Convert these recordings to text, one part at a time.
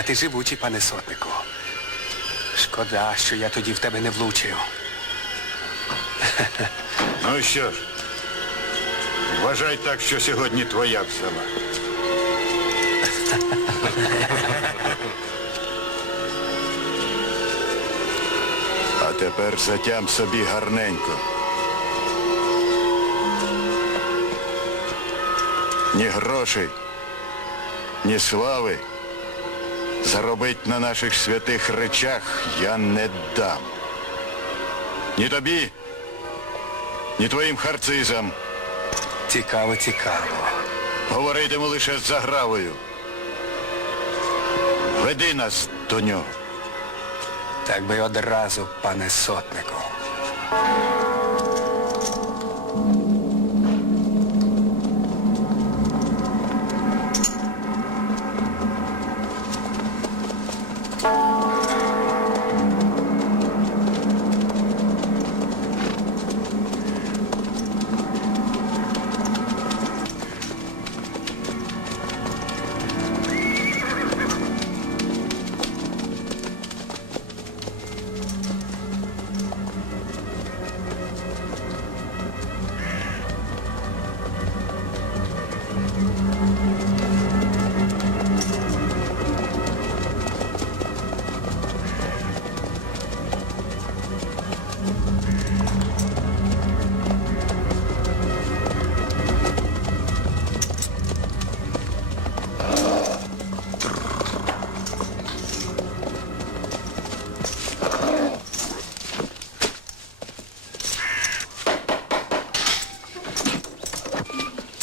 А ти живучий, пане сотнику. Шкода, що я тоді в тебе не влучив. Ну що ж, вважай так, що сьогодні твоя взяла. А тепер затям собі гарненько. Ні грошей, ні слави заробить на наших святих речах я не дам. Ні тобі, ні твоїм харцизам. Цікаво, цікаво. Говоритиму лише з загравою. Веди нас до нього. Так би одразу, пане сотнику. 嗯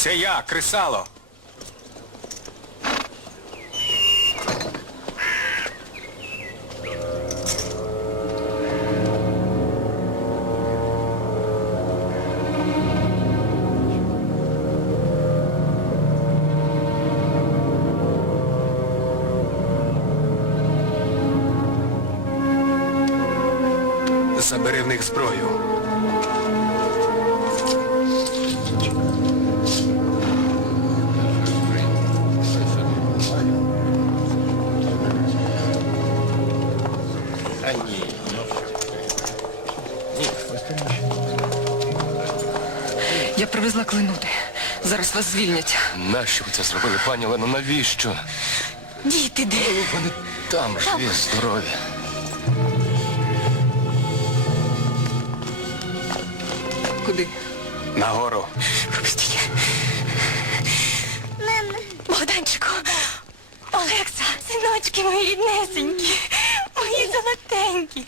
Це я, кресало. Забери в них зброю. Я клинути. Зараз вас звільнять. Нащо ви це зробили, пані Олено? Навіщо? Діти де? Вони там живі, здорові. Куди? Нагору. Пропустіть. Богданчику. Олекса, синочки мої ріднесенькі, мої золотенькі,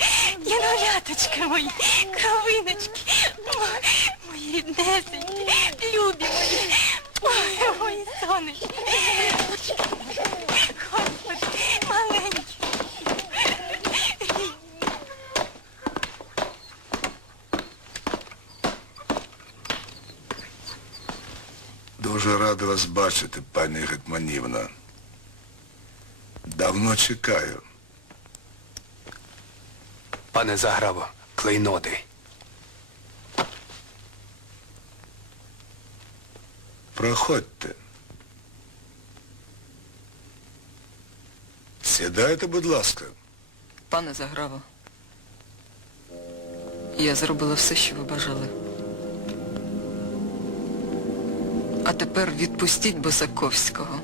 янголяточки мої, кровиночки, Ой, мої ріднесенькі, любі мої, Ой, мої сонечки. Господи, маленькі. Дуже радий вас бачити, пані Гетманівна. Давно чекаю. Пане Заграво, клейноти. Проходьте. Сідайте, будь ласка. Пане Заграво, я зробила все, що ви бажали. А тепер відпустіть Босаковського.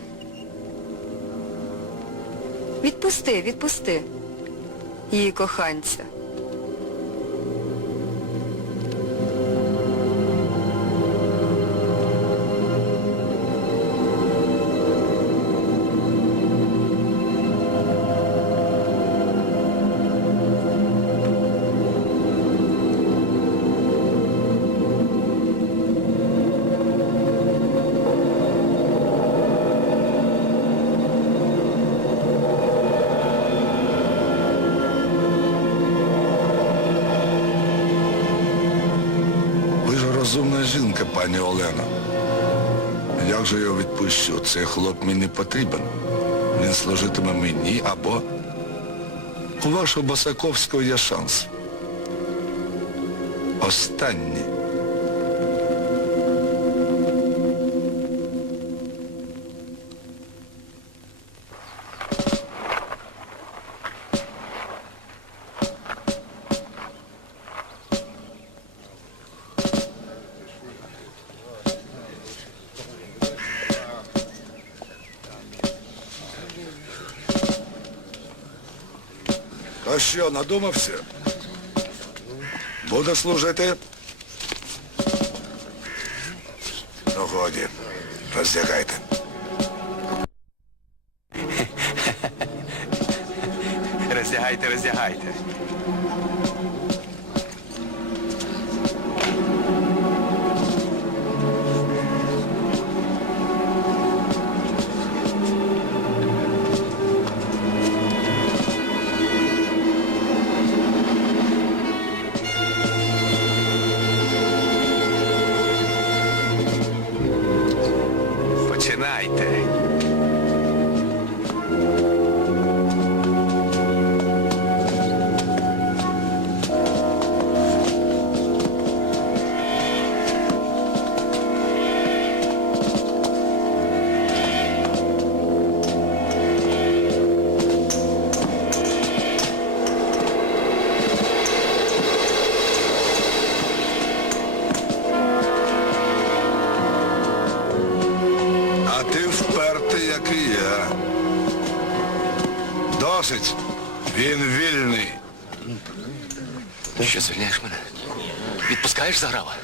Відпусти, відпусти. Її коханця. Розумна жінка, пані Олена. Як же його відпущу? Цей хлоп мені не потрібен. Він служитиме мені або у вашого Басаковського є шанс. Останній. То що, надумався? Буду служити? Ну, годі, роздягайте. Роздягайте, роздягайте. Впертий, як і я. Досить. Він вільний. Що звільняєш мене? Відпускаєш заграва?